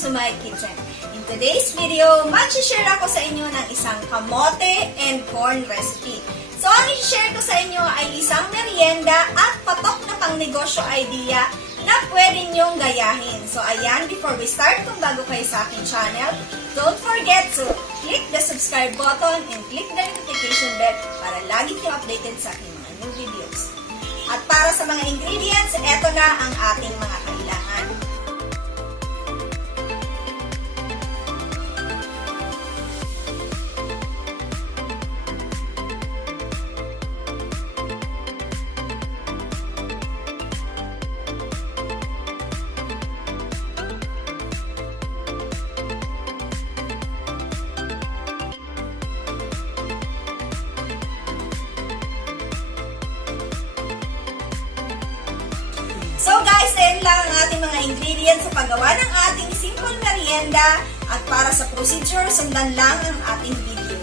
to my kitchen. In today's video, mag-share ako sa inyo ng isang kamote and corn recipe. So, ang i-share ko sa inyo ay isang merienda at patok na pang-negosyo idea na pwede nyong gayahin. So, ayan, before we start, kung bago kayo sa aking channel, don't forget to click the subscribe button and click the notification bell para lagi kayo updated sa aking mga new videos. At para sa mga ingredients, eto na ang ating mga kailangan. So guys, ayan lang ang ating mga ingredients sa paggawa ng ating simple merienda at para sa procedure, sundan lang ang ating video.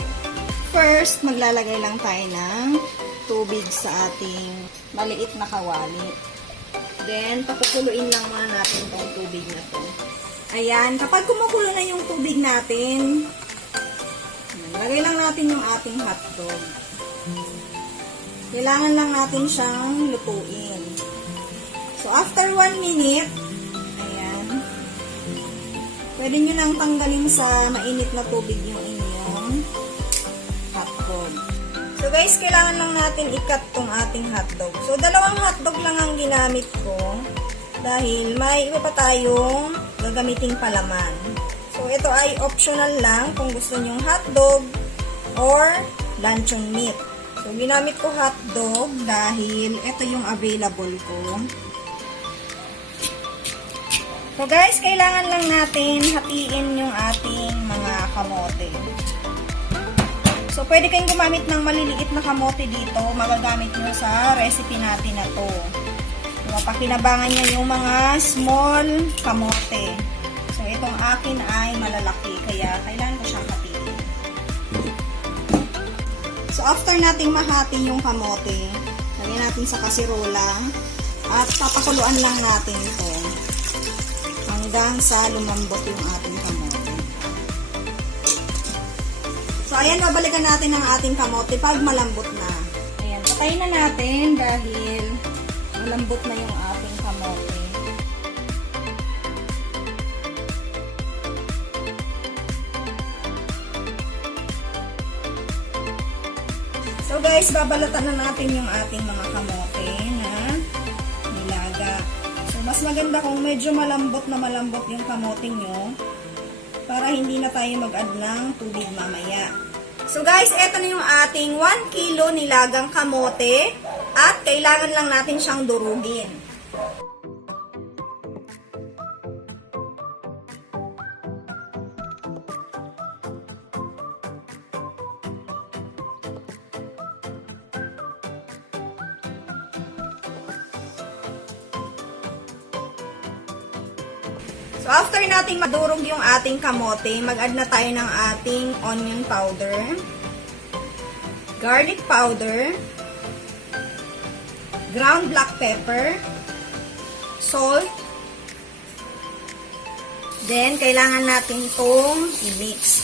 First, maglalagay lang tayo ng tubig sa ating maliit na kawali. Then, pakukuluin lang muna natin itong tubig na to. Ayan, kapag kumukulo na yung tubig natin, lagay lang natin yung ating hotdog. Kailangan lang natin siyang lutuin. So, after 1 minute, ayan, pwede nyo nang tanggalin sa mainit na tubig yung inyong hotdog. So, guys, kailangan lang natin i-cut tong ating hotdog. So, 2 hotdog lang ang ginamit ko dahil may iba pa tayong gagamiting palaman. So, ito ay optional lang kung gusto nyong hotdog or luncheon meat. So, ginamit ko hotdog dahil ito yung available ko. So guys, kailangan lang natin hatiin yung ating mga kamote. So pwede kayong gumamit ng maliliit na kamote dito, magagamit nyo sa recipe natin na to. Mapakinabangan nyo yung mga small kamote. So itong akin ay malalaki, kaya kailangan ko siyang hatiin. So after nating mahati yung kamote, lagyan natin sa kasirola at papakuluan lang natin ito hanggang sa lumambot yung ating kamote. So, ayan, babalikan natin ang ating kamote pag malambot na. Ayan, patayin na natin dahil malambot na yung ating kamote. So, guys, babalatan na natin yung ating mga kamote na nilaga. Mas maganda kung medyo malambot yung kamote nyo para hindi na tayo mag-add ng tubig mamaya. So guys, eto na yung ating 1 kilo nilagang kamote at kailangan lang natin siyang durugin. So, after nating madurog yung ating kamote, mag-add na tayo ng ating onion powder, garlic powder, ground black pepper, salt, then kailangan natin itong i-mix.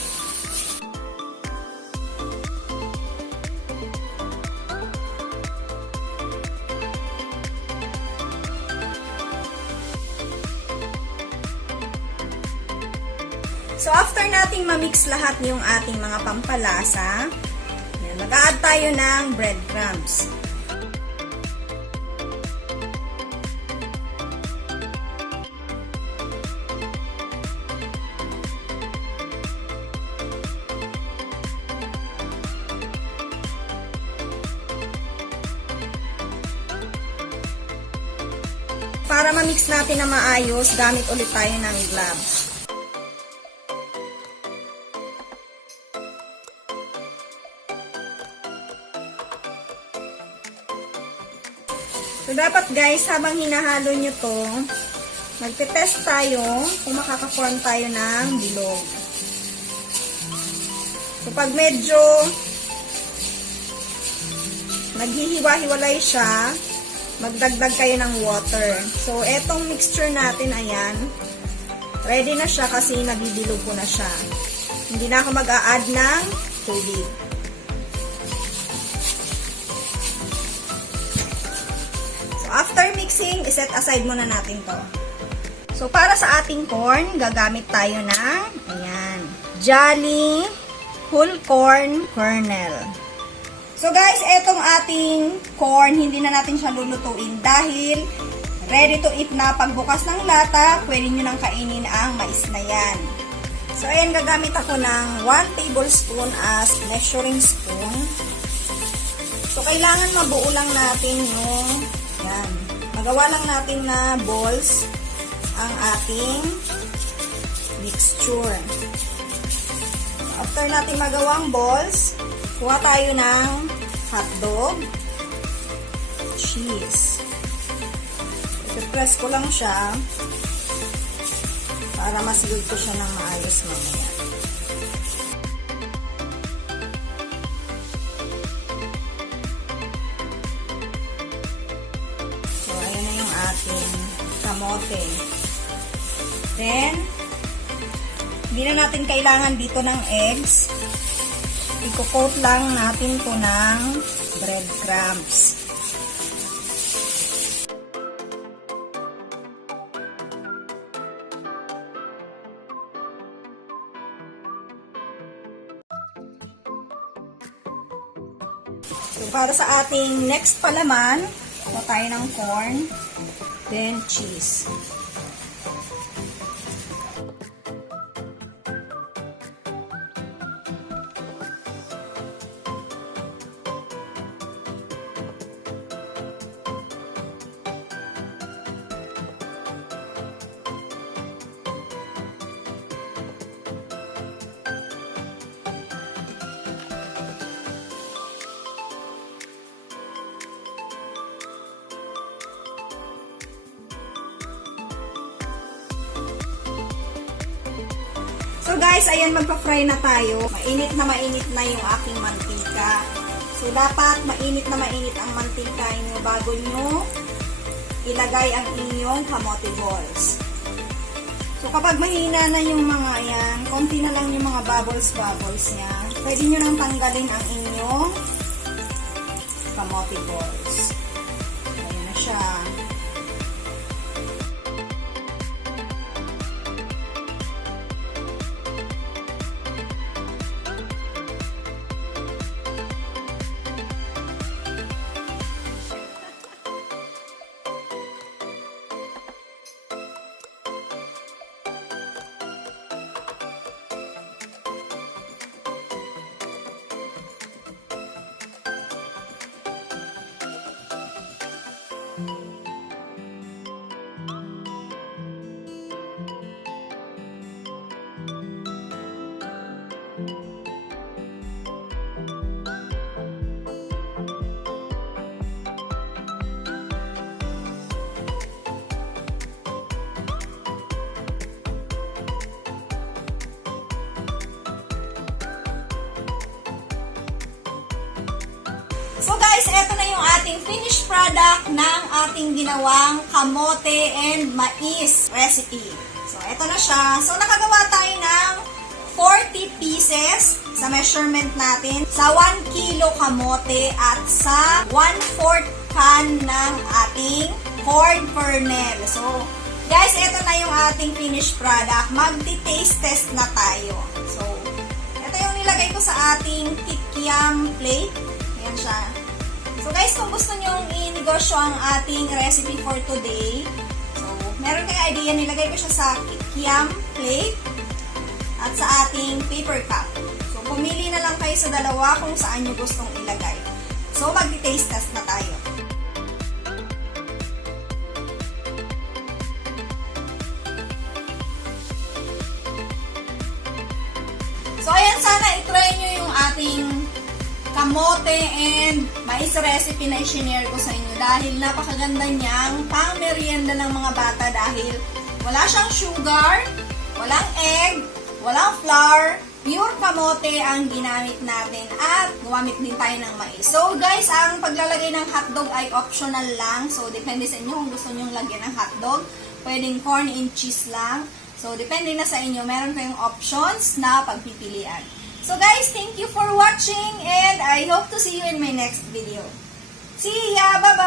So, after nating ma-mix lahat yung ating mga pampalasa, mag-a-add tayo ng breadcrumbs. Para ma-mix natin na maayos, gamit ulit tayo ng gloves. So, dapat guys, habang hinahalo nyo to, magte-test tayo kung makaka-form tayo ng bilog. So, pag medyo naghihiwa-hiwalay siya, magdagdag kayo ng water. So, etong mixture natin, ayan, Ready na siya kasi nabibilog ko na siya. Hindi na ako mag-a-add ng tubig. So, after mixing, iset aside muna natin to. So, para sa ating corn, gagamit tayo ng, ayan, Jolly Whole Corn Kernel. So, guys, etong ating corn, hindi na natin siya lulutuin dahil ready to eat na. Pagbukas ng lata, pwede nyo nang kainin ang mais na yan. So, ayan, gagamit ako ng 1 tablespoon as measuring spoon. So, kailangan mabuo lang natin yung, yan, magawa lang natin na balls ang ating mixture. After natin magawang balls, kuha tayo ng hotdog, cheese. I-press ko lang siya para masigod ko siya ng maayos mamaya. So, ayun na yung ating kamote. Then, hindi na natin kailangan dito ng eggs. I-coat lang natin to ng breadcrumbs. So, para sa ating next palaman, kuha tayo ng corn, then cheese. So guys, ayan, magpa-fry na tayo. Mainit na yung aking mantika. So dapat mainit na mainit ang mantika nyo bago nyo ilagay ang inyong kamote balls. So kapag mahina na yung mga ayan, konti na lang yung mga bubbles niya, pwede nyo nang tanggalin ang inyong kamote balls. Ayan na siya. So guys, eto na yung ating finished product ng ating ginawang kamote and mais recipe. So eto na siya. So nakagawa tayo ng 40 pieces sa measurement natin sa 1 kilo kamote at sa 1/4 can ng ating corn kernel. So guys, eto na yung ating finished product. Magti-taste test na tayo. So eto yung nilagay ko sa ating kikiam plate. Ayan siya. So guys, kung gusto nyong i-negosyo ang ating recipe for today, so meron kayong idea, nilagay ko siya sa kikiam plate at sa ating paper cup. So pumili na lang kayo sa dalawa kung saan nyo gustong ilagay. So mag-taste test na tayo. So ayan, sana i-try nyo yung ating kamote and mais recipe na i-share ko sa inyo dahil napakaganda niyang pang-merienda ng mga bata dahil wala siyang sugar, walang egg, walang flour, pure kamote ang ginamit natin at gumamit din tayo ng mais. So guys, ang paglalagay ng hotdog ay optional lang. So depende sa inyo kung gusto nyong lagyan ng hotdog. Pwedeng corn and cheese lang. So, depende na sa inyo. Meron kayong options na pagpipilian. So, guys, thank you for watching and I hope to see you in my next video. See ya! Bye-bye!